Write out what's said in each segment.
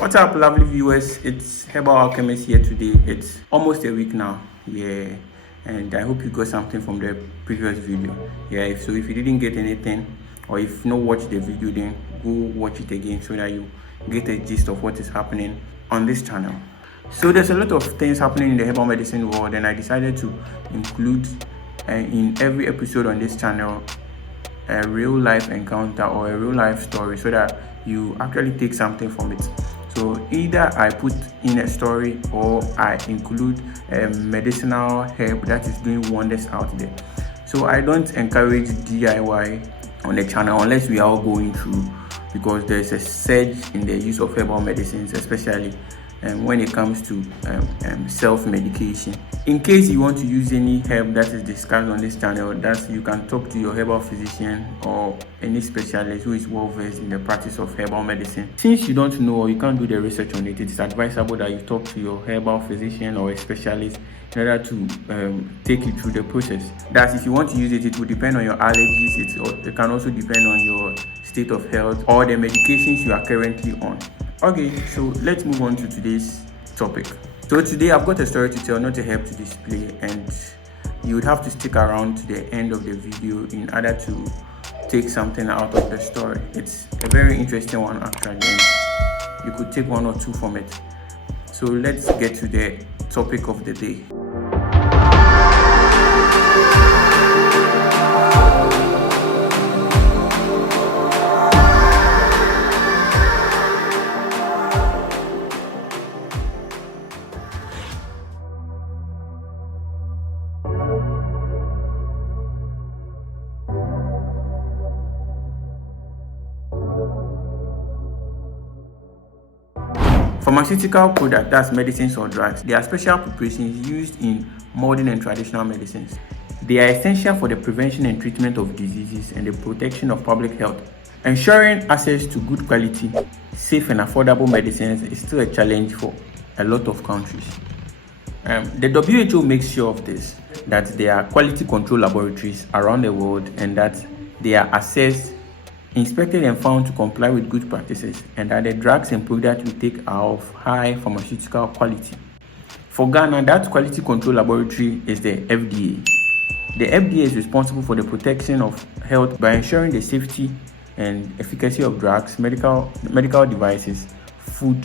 What's up, lovely viewers? It's Herbal Alchemist here today. It's almost a week now, and I hope you got something from the previous video. If you didn't get anything, or if you not watched the video, then go watch it again so that you get a gist of what is happening on this channel. So there's a lot of things happening in the herbal medicine world, and I decided to include in every episode on this channel a real life encounter or a real life story so that you actually take something from it. So either I put in a story or I include a medicinal herb that is doing wonders out there. So I don't encourage DIY on the channel unless we are all going through, because there's a surge in the use of herbal medicines, especially when it comes to self-medication. In case you want to use any herb that is discussed on this channel, you can talk to your herbal physician or any specialist who is well versed in the practice of herbal medicine. Since you don't know or you can't do the research on it, it is advisable that you talk to your herbal physician or a specialist in order to take you through the process. That's if you want to use it, it will depend on your allergies. It can also depend on your state of health or the medications you are currently on. Okay, so let's move on to today's topic. So today I've got a story to tell, not a herb to display, and you would have to stick around to the end of the video in order to take something out of the story. It's a very interesting one actually, and you could take one or two from it. So let's get to the topic of the day. Pharmaceutical products, that's medicines or drugs, they are special preparations used in modern and traditional medicines. They are essential for the prevention and treatment of diseases and the protection of public health. Ensuring access to good quality, safe and affordable medicines is still a challenge for a lot of countries. The WHO makes sure of this, that there are quality control laboratories around the world and that they are assessed, inspected and found to comply with good practices, and that the drugs and products we take are of high pharmaceutical quality. For Ghana, that quality control laboratory is the FDA. The FDA is responsible for the protection of health by ensuring the safety and efficacy of drugs, medical devices, food,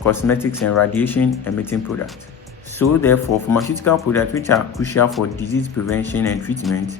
cosmetics, and radiation emitting products. So therefore, pharmaceutical products which are crucial for disease prevention and treatment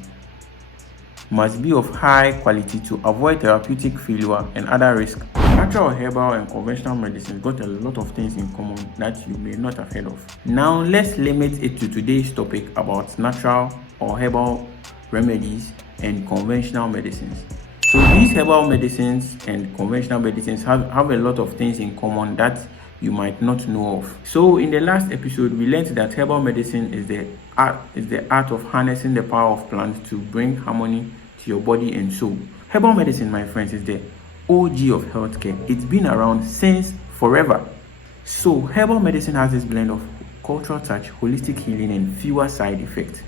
must be of high quality to avoid therapeutic failure and other risks. Natural, herbal, and conventional medicine got a lot of things in common that you may not have heard of. Now let's limit it to today's topic about natural or herbal remedies and conventional medicines. So these herbal medicines and conventional medicines have a lot of things in common that you might not know of. So in the last episode, we learned that herbal medicine is the art of harnessing the power of plants to bring harmony to your body and soul. Herbal medicine, my friends, is the OG of healthcare. It's been around since forever. So herbal medicine has this blend of cultural touch, holistic healing, and fewer side effects.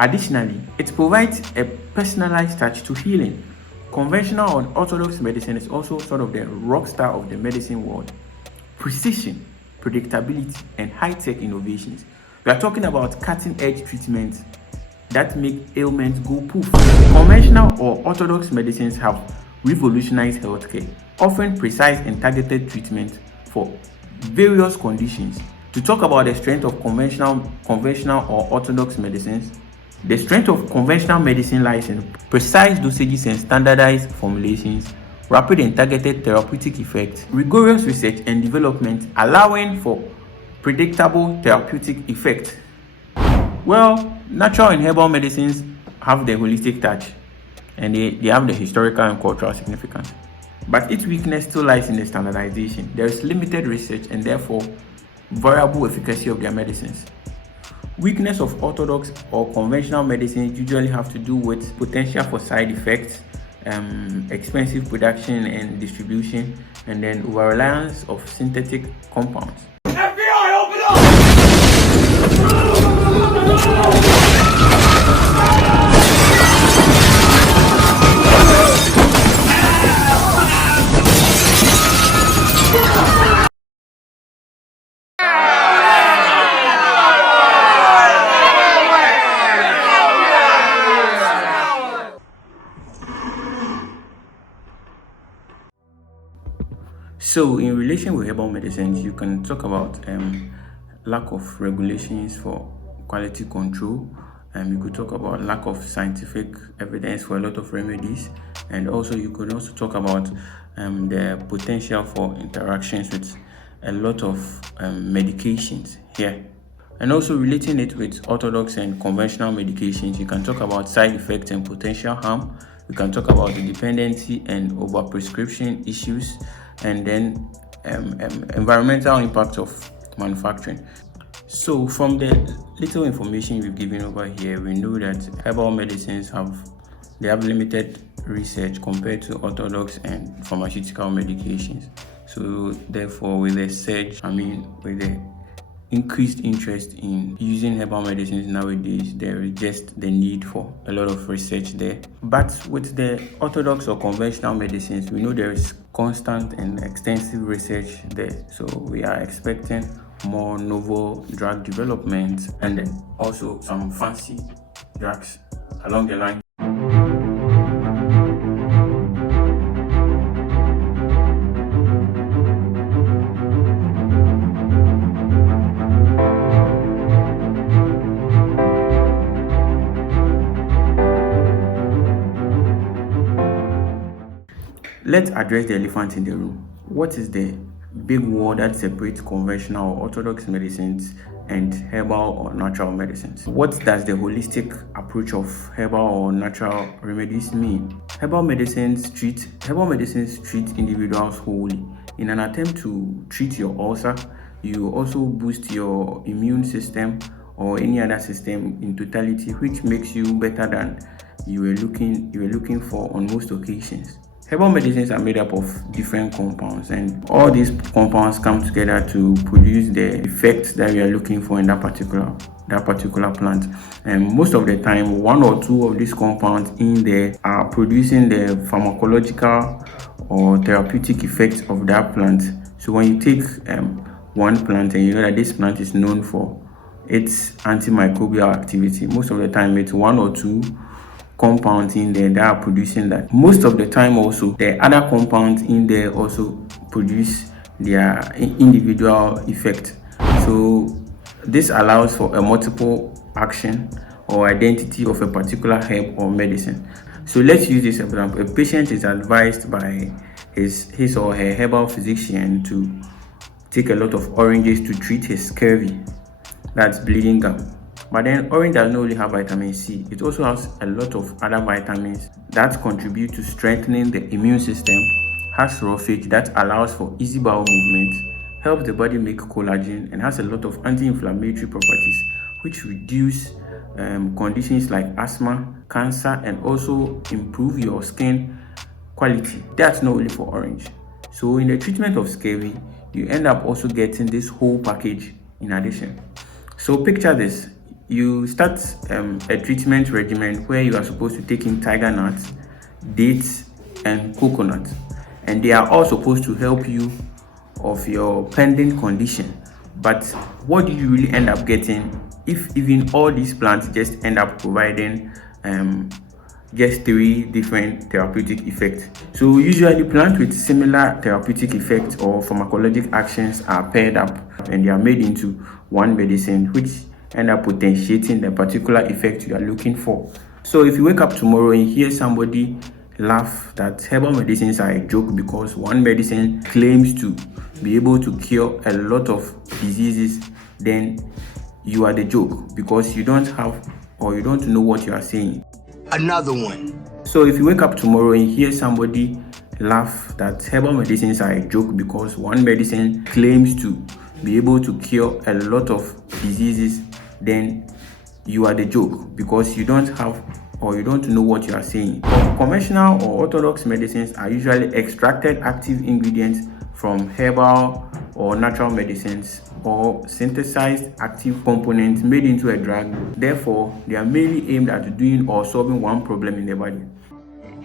Additionally, it provides a personalized touch to healing. Conventional and orthodox medicine is also sort of the rock star of the medicine world. Precision, predictability, and high-tech innovations. We are talking about cutting-edge treatments that make ailments go poof. Conventional or orthodox medicines have revolutionized healthcare, offering precise and targeted treatment for various conditions. To talk about the strength of conventional or orthodox medicines, the strength of conventional medicine lies in precise dosages and standardized formulations, rapid and targeted therapeutic effects, rigorous research and development allowing for predictable therapeutic effects. Well, natural and herbal medicines have the holistic touch, and they have the historical and cultural significance. But its weakness still lies in the standardization. There is limited research and therefore variable efficacy of their medicines. Weakness of orthodox or conventional medicines usually have to do with potential for side effects, expensive production and distribution, and then over-reliance of synthetic compounds. FBI, open up! So, in relation with herbal medicines, you can talk about lack of regulations for quality control. You could talk about lack of scientific evidence for a lot of remedies, and also you could also talk about the potential for interactions with a lot of medications here. And also relating it with orthodox and conventional medications, you can talk about side effects and potential harm. We can talk about the dependency and overprescription issues, and then environmental impact of manufacturing. So, from the little information we've given over here, we know that herbal medicines have limited research compared to orthodox and pharmaceutical medications. So, therefore, with the surge, with the increased interest in using herbal medicines nowadays, there is just the need for a lot of research there. But with the orthodox or conventional medicines, we know there is constant and extensive research there. So we are expecting more novel drug development and then also some fancy drugs along the line. Let's address the elephant in the room. What is the big wall that separates conventional or orthodox medicines and herbal or natural medicines? What does the holistic approach of herbal or natural remedies mean? Herbal medicines treat individuals wholly. In an attempt to treat your ulcer, you also boost your immune system or any other system in totality, which makes you better than you were looking for on most occasions. Herbal medicines are made up of different compounds, and all these compounds come together to produce the effects that we are looking for in that particular plant. And most of the time, one or two of these compounds in there are producing the pharmacological or therapeutic effects of that plant. So when you take one plant and you know that this plant is known for its antimicrobial activity, most of the time it's one or two compounds in there that are producing that. Most of the time also the other compounds in there also produce their individual effect. So this allows for a multiple action or identity of a particular herb or medicine. So let's use this example. A patient is advised by his or her herbal physician to take a lot of oranges to treat his scurvy, that's bleeding gum. But then orange does not only have vitamin C, it also has a lot of other vitamins that contribute to strengthening the immune system, has sulfate that allows for easy bowel movement, helps the body make collagen, and has a lot of anti-inflammatory properties which reduce conditions like asthma, cancer, and also improve your skin quality. That's not only for orange. So in the treatment of scurvy, you end up also getting this whole package in addition. So picture this. You start a treatment regimen where you are supposed to take in tiger nuts, dates, and coconut, and they are all supposed to help you of your pending condition. But what do you really end up getting if even all these plants just end up providing just 3 different therapeutic effects? So usually plants with similar therapeutic effects or pharmacologic actions are paired up and they are made into one medicine, which end up potentiating the particular effect you are looking for. So if you wake up tomorrow and hear somebody laugh that herbal medicines are a joke because one medicine claims to be able to cure a lot of diseases, then you are the joke because you don't have or you don't know what you are saying. Another one. So if you wake up tomorrow and hear somebody laugh that herbal medicines are a joke because one medicine claims to be able to cure a lot of diseases, then you are the joke because you don't have or you don't know what you are saying. Conventional or orthodox medicines are usually extracted active ingredients from herbal or natural medicines or synthesized active components made into a drug. Therefore, they are mainly aimed at doing or solving one problem in the body.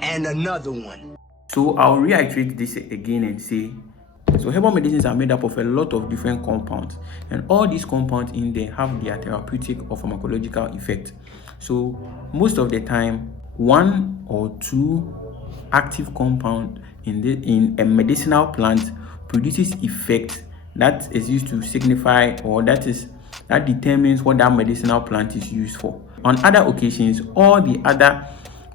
And another one. So I'll reiterate this again and say, so herbal medicines are made up of a lot of different compounds, and all these compounds in there have their therapeutic or pharmacological effect. So most of the time, one or two active compound in a medicinal plant produces effect that is used to signify, or that determines what that medicinal plant is used for. On other occasions, all the other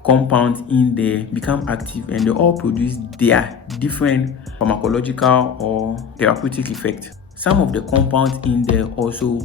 compounds in there become active and they all produce their different pharmacological or therapeutic effect. Some of the compounds in there also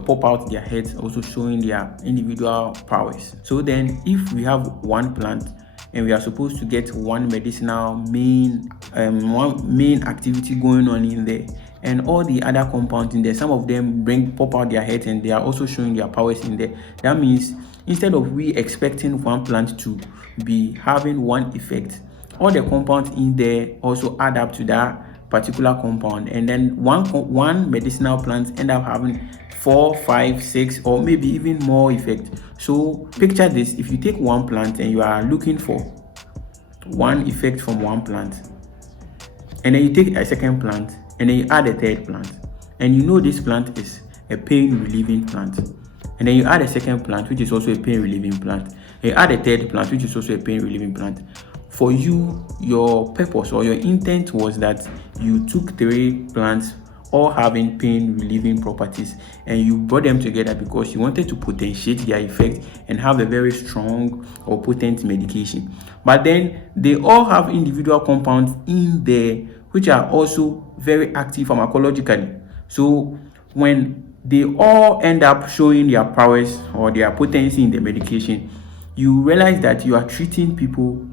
pop out their heads, also showing their individual powers. So then if we have one plant and we are supposed to get one medicinal main activity going on in there, and all the other compounds in there, some of them pop out their heads and they are also showing their powers in there. That means instead of we expecting one plant to be having one effect, all the compounds in there also add up to that particular compound, and then one medicinal plant end up having 4, 5, 6, or maybe even more effect. So picture this: if you take one plant and you are looking for one effect from one plant, and then you take a second plant and then you add a third plant, and you know this plant is a pain relieving plant, and then you add a second plant which is also a pain relieving plant, and you add a third plant which is also a pain relieving plant. For you, your purpose or your intent was that you took 3 plants all having pain relieving properties and you brought them together because you wanted to potentiate their effect and have a very strong or potent medication. But then they all have individual compounds in there which are also very active pharmacologically. So when they all end up showing their powers or their potency in the medication, you realize that you are treating people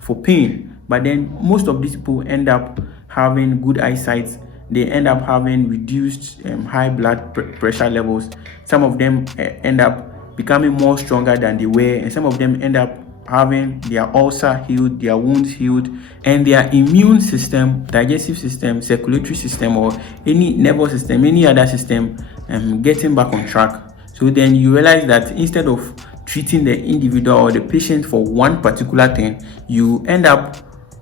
for pain, but then most of these people end up having good eyesight. They end up having reduced high blood pressure levels. Some of them end up becoming more stronger than they were, and some of them end up having their ulcer healed, their wounds healed, and their immune system, digestive system, circulatory system, or any nervous system, any other system getting back on track. So then you realize that instead of treating the individual or the patient for one particular thing, you end up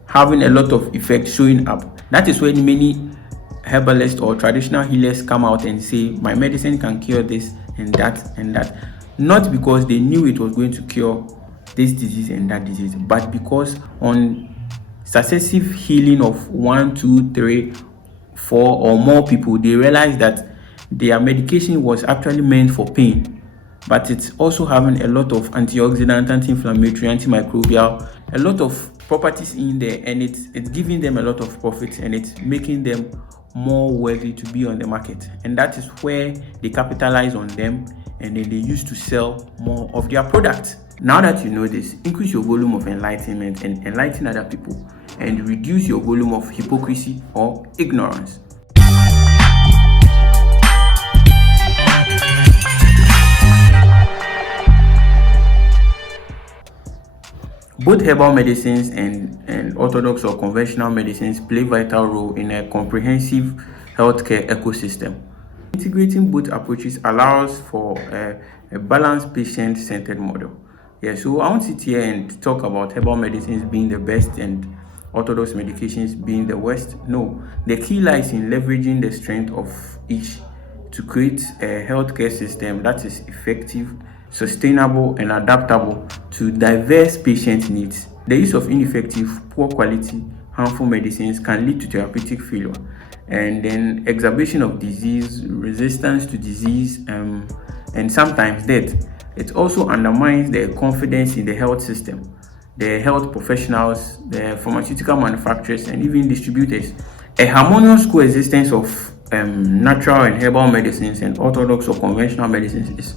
having a lot of effects showing up. That is when many herbalists or traditional healers come out and say, my medicine can cure this and that and that. Not because they knew it was going to cure this disease and that disease, but because on successive healing of 1, 2, 3, 4 or more people, they realized that their medication was actually meant for pain, but it's also having a lot of antioxidant, anti-inflammatory, antimicrobial, a lot of properties in there, and it's giving them a lot of profits, and it's making them more worthy to be on the market. And that is where they capitalize on them, and then they used to sell more of their products. Now that you know this, increase your volume of enlightenment and enlighten other people, and reduce your volume of hypocrisy or ignorance. Both herbal medicines and orthodox or conventional medicines play a vital role in a comprehensive healthcare ecosystem. Integrating both approaches allows for a balanced, patient-centered model. Yeah, so I want to sit here and talk about herbal medicines being the best and orthodox medications being the worst. No, the key lies in leveraging the strength of each to create a healthcare system that is effective, sustainable, and adaptable to diverse patient needs. The use of ineffective, poor quality, harmful medicines can lead to therapeutic failure, and then exacerbation of disease, resistance to disease, and sometimes death. It also undermines the confidence in the health system, the health professionals, the pharmaceutical manufacturers, and even distributors. A harmonious coexistence of natural and herbal medicines and orthodox or conventional medicines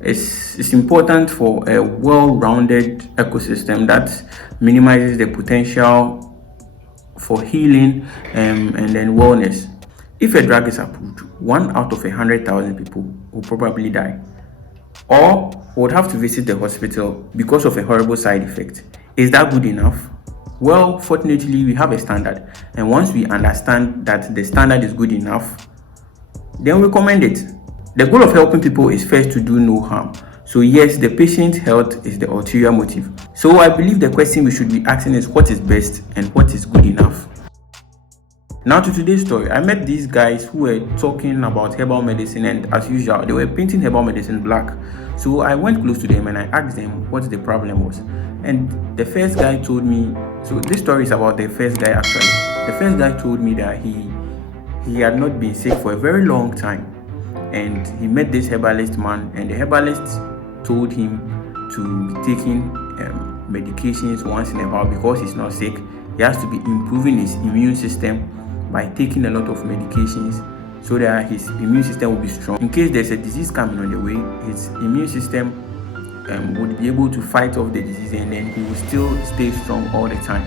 is important for a well-rounded ecosystem that minimizes the potential for healing and then wellness. If a drug is approved, 1 out of 100,000 people will probably die, or would have to visit the hospital because of a horrible side effect. Is that good enough? Well, fortunately, we have a standard, and once we understand that the standard is good enough, then we recommend it. The goal of helping people is first to do no harm. So yes, the patient's health is the ulterior motive. So I believe the question we should be asking is what is best and what is good enough. Now to today's story. I met these guys who were talking about herbal medicine, and as usual, they were painting herbal medicine black. So I went close to them and I asked them what the problem was. And the first guy told me, so this story is about the first guy actually. The first guy told me that he had not been sick for a very long time, and he met this herbalist man, and the herbalist told him to be taking medications once in a while because he's not sick. He has to be improving his immune system by taking a lot of medications so that his immune system will be strong. In case there's a disease coming on the way, his immune system would be able to fight off the disease, and then he will still stay strong all the time.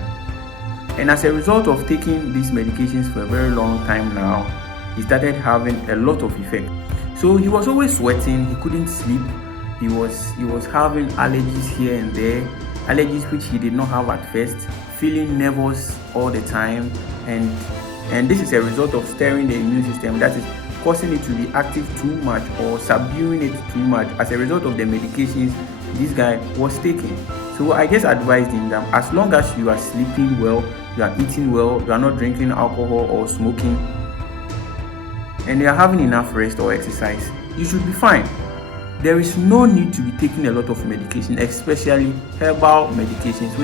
And as a result of taking these medications for a very long time now, he started having a lot of effect. So he was always sweating, he couldn't sleep, he was having allergies here and there, allergies which he did not have at first, feeling nervous all the time, and this is a result of stirring the immune system, that is causing it to be active too much or subduing it too much as a result of the medications this guy was taking. So I just advised him that as long as you are sleeping well, you are eating well, you are not drinking alcohol or smoking, and you are having enough rest or exercise, you should be fine. There is no need to be taking a lot of medication, especially herbal medications,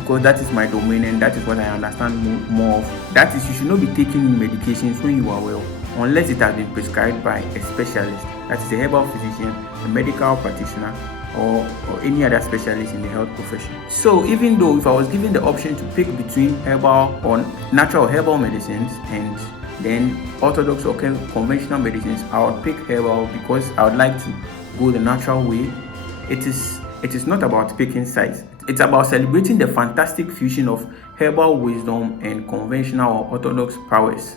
because that is my domain and that is what I understand more of. That is, you should not be taking medications when you are well, unless it has been prescribed by a specialist, that is a herbal physician, a medical practitioner, or any other specialist in the health profession. So even though if I was given the option to pick between herbal or natural herbal medicines and then orthodox or conventional medicines, I would pick herbal because I would like to go the natural way. It is not about picking sides. It's about celebrating the fantastic fusion of herbal wisdom and conventional or orthodox prowess.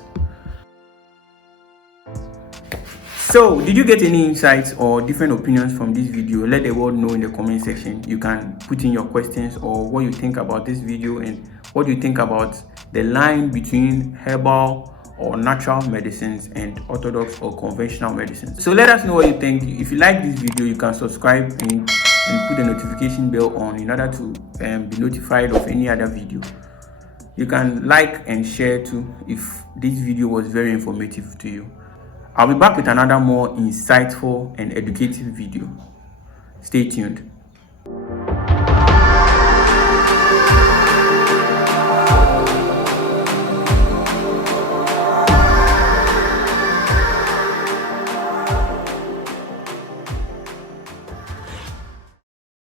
So, did you get any insights or different opinions from this video? Let the world know in the comment section. You can put in your questions or what you think about this video and what you think about the line between herbal or natural medicines and orthodox or conventional medicines. So let us know what you think. If you like this video, you can subscribe and put the notification bell on in order to be notified of any other video. You can like and share too if this video was very informative to you. I'll be back with another more insightful and educative video. Stay tuned.